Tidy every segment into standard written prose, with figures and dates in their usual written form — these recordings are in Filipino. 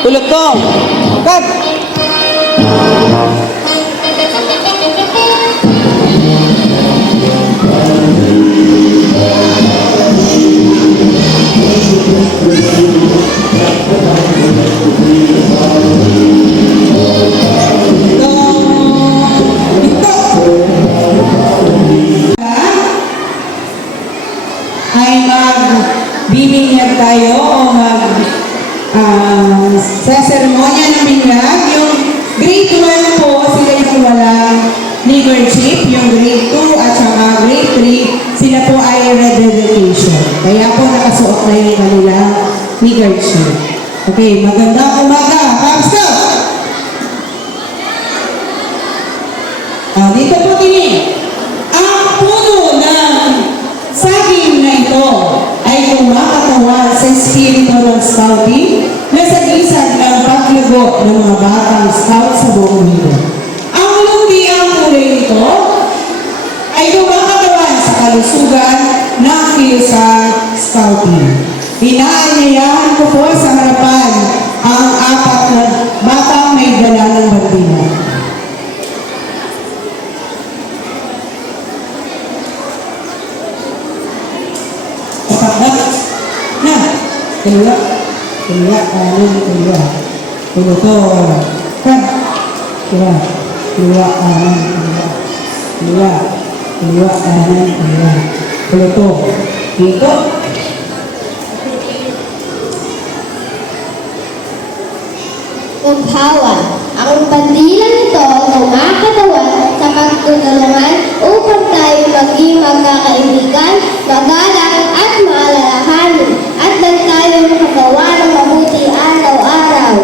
Tulog ko. Cut! Ay magbibinyag tayo o sa seremonya ng binyag. Yung grade 1 po, sila yung walang leadership. Yung grade 2 at saka grade 3, sila po ay rededication. Kaya po nakasuot na yung kanilang leadership. Okay, magandang umaga. Kapsa! Dito po tini. Ang puno ng saging na ito ay kumakatawan sa espiritu ng scouting na sa gisag ng paglago ng mga batang scout sa buong mundo. Ang lumpiang kulay nito ay kumakatawan sa kalusugan ng kilusang scouting. Inaanyayahan ko po sa harapan ang 4 na batang may dala ng bandila. Na, kaya, kanan, kaya to, kan, kaya, kanan, kaya to, dito. Umphawan. Ang bandilang ito kumakatawan sa pagtutulungan upang tayo maging magkakaibigan, magalang at maalalahanin at tayong magawa ng mabuti araw-araw.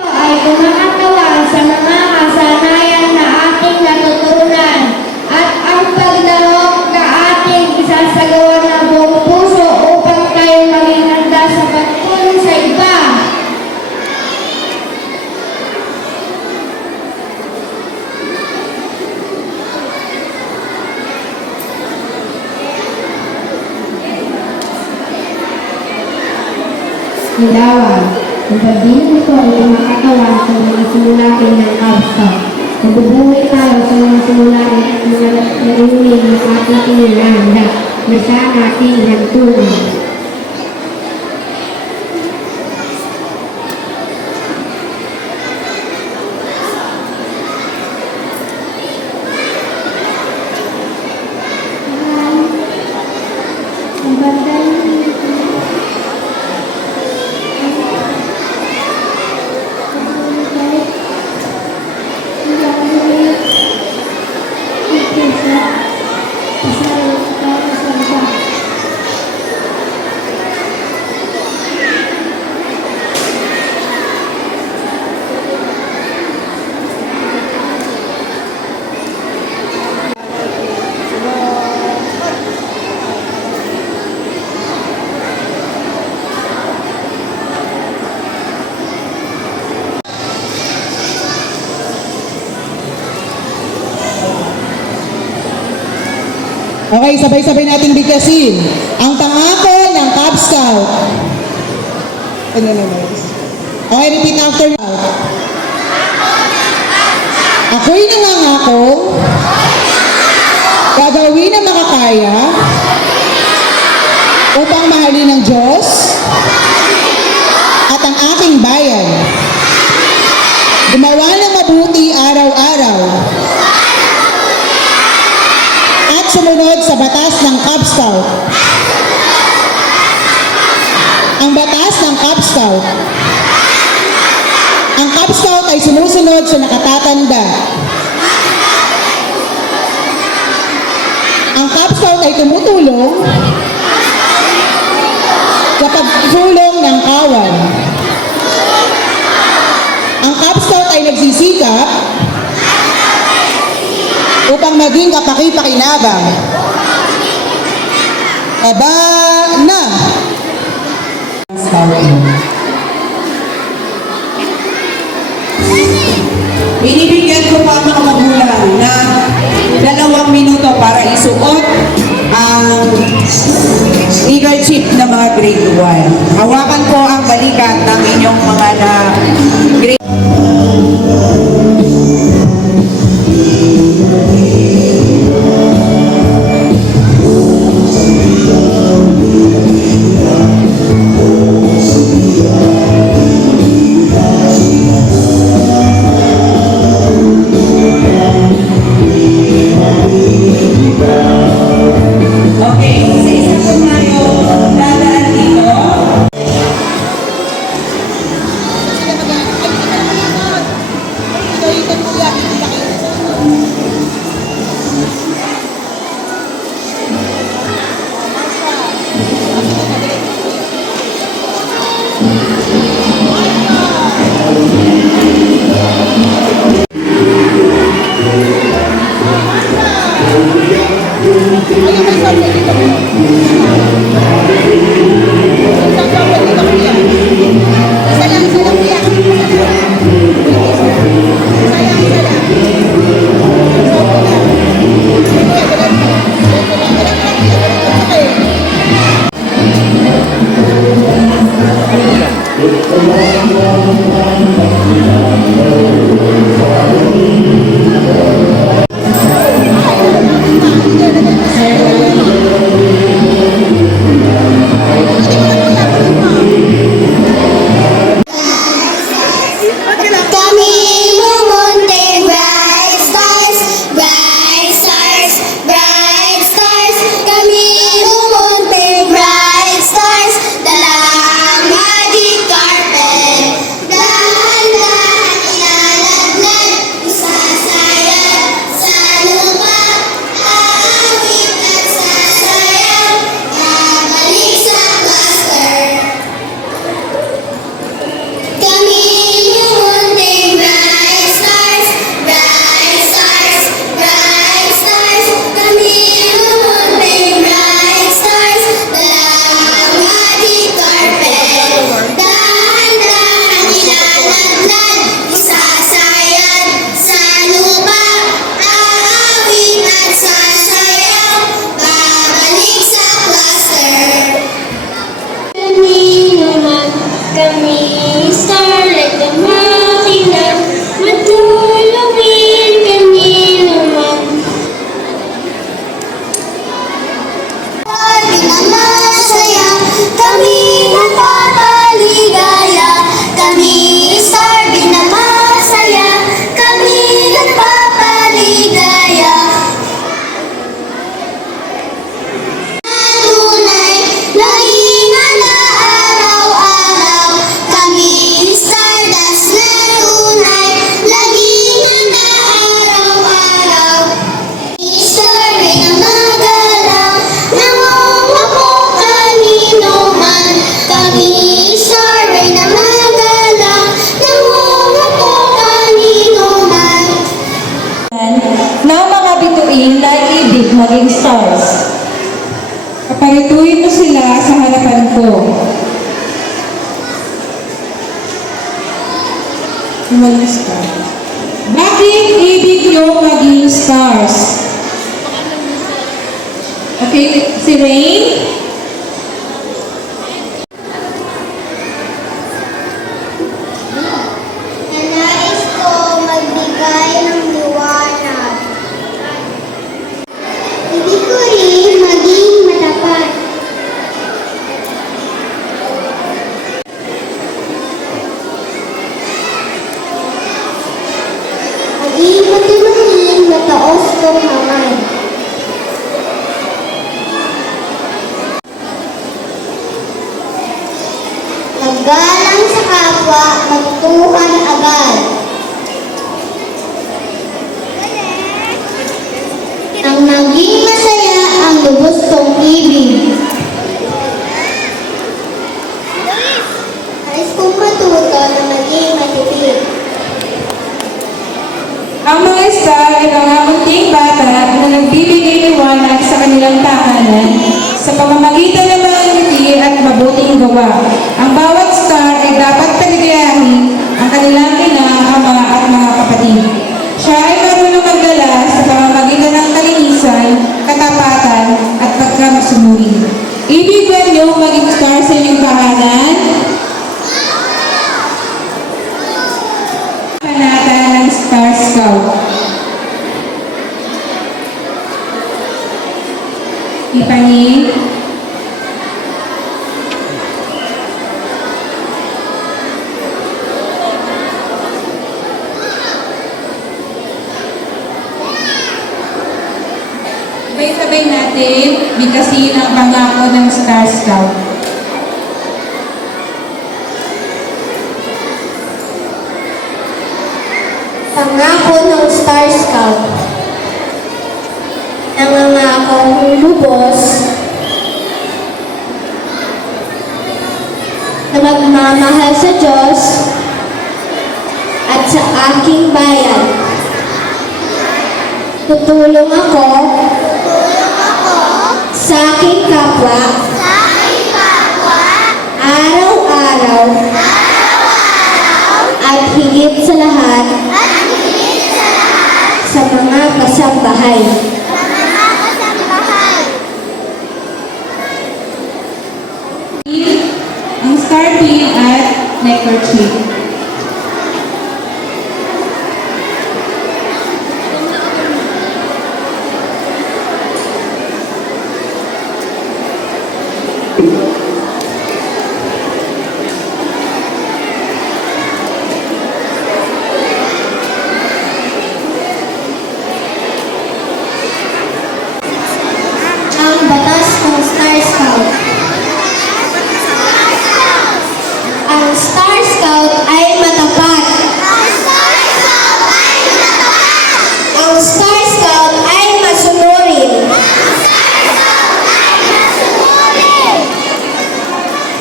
Ay kumakatawan sa mga kasanayan na ating natutunan at ang pagdarok na ating isasagawa ng buong puso upang tayo maging handa sa pagtulong sa iba. Lilawan. Ang pagdinig nito ay kumakatawan sa mga simulatin ng Kapsa. Nabubuhay tayo sa mga simulatin at mga narinig ng ating inilanda na siya nating nagtunay. Ang banday Okay, sabay-sabay nating bigkasin ang pangako ng Cub Scout. Okay, repeat after me. Ako'y nangangako gagawin ang makakaya upang mahalin ng Diyos at ang aking bayan. Gumawa ng mabuti araw-araw at sumunod sa batas ng Cub Scout. Ang batas ng Cub Scout. Ang Cub Scout ay sumusunod sa nakatatanda. Ang Cub Scout ay tumutulong sa pagsulong ng kawan. Ang Cub Scout ay nagsisikap upang maging kapaki-pakinabang. Aba na! Scouting. Binibigyan ko pa ang mga magulang na 2 minuto para Kami mumunting bright stars, bright stars, bright stars. Kami mumunting bright stars, dala ang magic carpet. Dahan-dahan ilalaglag, isasayang sa lupa. Aawit at sasayaw, babalik sa cluster. Kami mumunting bright stars, bright stars, bright stars. Kami mumunting bright stars, dala ang magic carpet. Dahan-dahan ilalaglag, isasayad sa lupa. Aawit at sasayaw, babalik sa cluster. Kami naman, kami starlight na makilang, matulungin kami naman. Kami na masaya, kami nagpapaligaya, kami star na masaya, kami nagpapaligaya. Tunay, laging handa araw-araw. Kami stardust na tunay, laging handa araw-araw. Story na magalaw, nangungapo kanino man. Kami story na magalaw, nangungapo kanino man. Na mga bituin na ibig maging stars. Kaparituhin mo sila sa harapan ko. Umalis ka. Bakit ibig nyo maging stars? Okay, si Rain? Nais ko magbigay ng liwanag. Ibig ko rin maging matapat. Maging matimahin, mataos kong kamay. Naggalang sa kapwa, magtuhan agad. Ang maging masaya ang lubos kong ibig. Nais kong matuto na maging matipid. Ang mga star ay mga munting bata na nagbibigay liwanag sa kanilang tahanan sa pamamagitan ng mga ngiti at mabuting gawa. Ang bawat star ay dapat paligayahin ang kanilang ina, ama at mga kapatid. Siya ay marunong magdala sa pamamagitan ng kalinisan, katapatan at pagkamasumuri. Ibig ba niyo maging star sa inyong tahanan? Panata ng Star Scout. Tiffany. Sabay-sabay natin bigkasin ang pangako ng Star Scout. Pangako ng Star Scout. Nangangakong lubos na magmamahal sa Diyos at sa aking bayan. Tutulong ako higit sa lahat, sa mga kasambahay. Ang starting at neckerchief. Ang batas ng Star Scout. Ang Star Scout ay matapat. Ang Star Scout ay masunurin.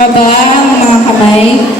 Baba ang mga kamay.